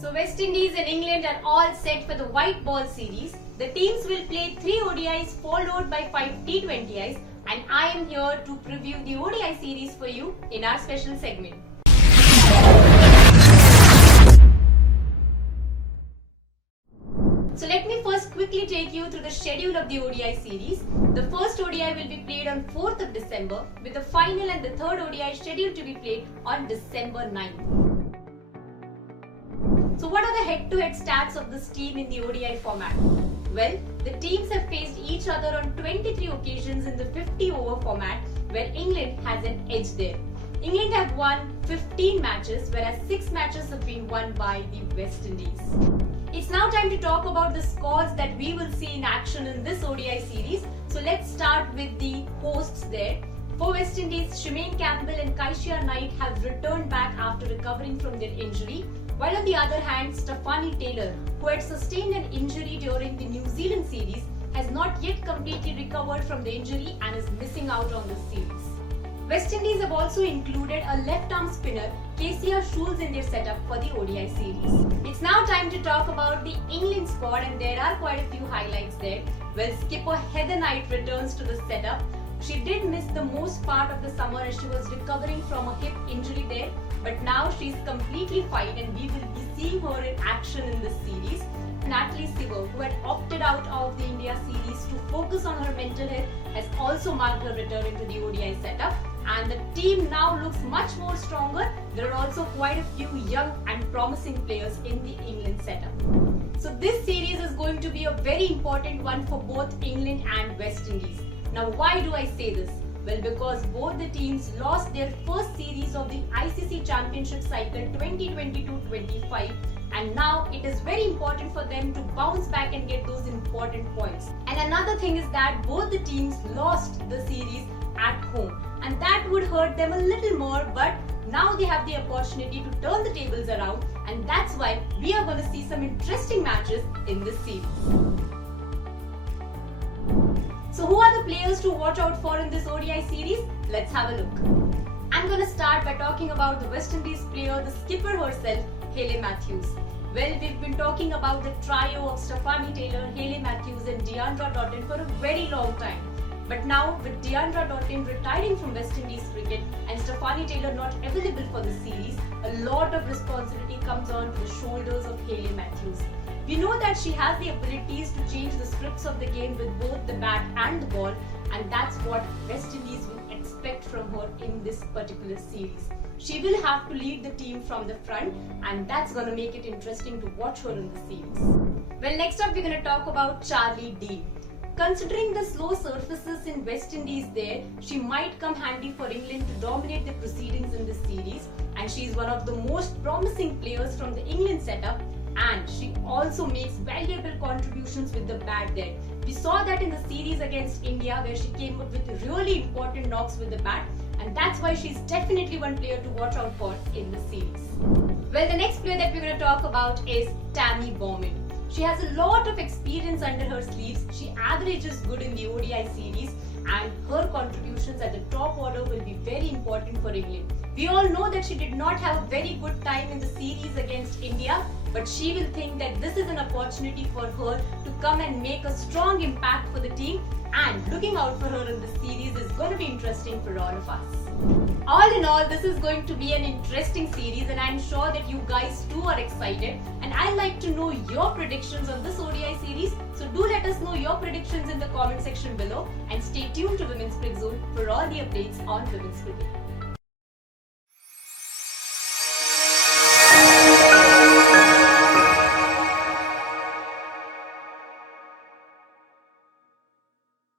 So West Indies and England are all set for the white ball series. The teams will play 3 ODIs followed by 5 T20Is, and I am here to preview the ODI series for you in our special segment. So let me first quickly take you through the schedule of the ODI series. The first ODI will be played on 4th of December, with the final and the third ODI scheduled to be played on December 9th. So what are the head-to-head stats of this team in the ODI format? Well, the teams have faced each other on 23 occasions in the 50-over format, where England has an edge there. England have won 15 matches, whereas 6 matches have been won by the West Indies. It's now time to talk about the scores that we will see in action in this ODI series. So let's start with the hosts there. For West Indies, Shemaine Campbell and Kaishia Knight have returned back after recovering from their injury, while on the other hand, Stefanie Taylor, who had sustained an injury during the New Zealand series, has not yet completely recovered from the injury and is missing out on this series. West Indies have also included a left-arm spinner, Kecia Schulz, in their setup for the ODI series. It's now time to talk about the England squad, and there are quite a few highlights there. Well, skipper Heather Knight returns to the setup. She did miss the most part of the summer as she was recovering from a hip injury there, but now she's completely fine and we will be seeing her in action in this series. Natalie Siver, who had opted out of the India series to focus on her mental health, has also marked her return into the ODI setup, and the team now looks much more stronger. There are also quite a few young and promising players in the England setup. So this series is going to be a very important one for both England and West Indies. Now, why do I say this? Well, because both the teams lost their first series of the ICC Championship cycle 2022-25, and now it is very important for them to bounce back and get those important points. And another thing is that both the teams lost the series at home, and that would hurt them a little more, but now they have the opportunity to turn the tables around, and that's why we are going to see some interesting matches in this series. So who are the players to watch out for in this ODI series? Let's have a look. I'm going to start by talking about the West Indies player, the skipper herself, Hayley Matthews. Well, we've been talking about the trio of Stefanie Taylor, Hayley Matthews and Deandra Dottin for a very long time. But now, with Deandra Dottin retiring from West Indies cricket and Stefanie Taylor not available for the series, a lot of responsibility comes on to the shoulders of Hayley Matthews. We know that she has the abilities to change the scripts of the game with both the bat and the ball, and that's what West Indies will expect from her in this particular series. She will have to lead the team from the front, and that's going to make it interesting to watch her in the series. Well, next up we're going to talk about Charlie Dean. Considering the slow surfaces in West Indies there, she might come handy for England to dominate the proceedings in this series, and she is one of the most promising players from the England setup, and she also makes valuable contributions with the bat there. We saw that in the series against India, where she came up with really important knocks with the bat, and that's why she's definitely one player to watch out for in the series. Well, the next player that we're going to talk about is Tammy Beaumont. She has a lot of experience under her sleeves. She averages good in the ODI series, and her contributions at the top order will be very important for England. We all know that she did not have a very good time in the series against India, but she will think that this is an opportunity for her to come and make a strong impact for the team, and looking out for her in the series is going to be interesting for all of us. All in all, this is going to be an interesting series, and I'm sure that you guys too are excited, and I'd like to know your predictions on this ODI series. So do let us know your predictions in the comment section below, and stay tuned to Women's Cricket Zone for all the updates on women's cricket.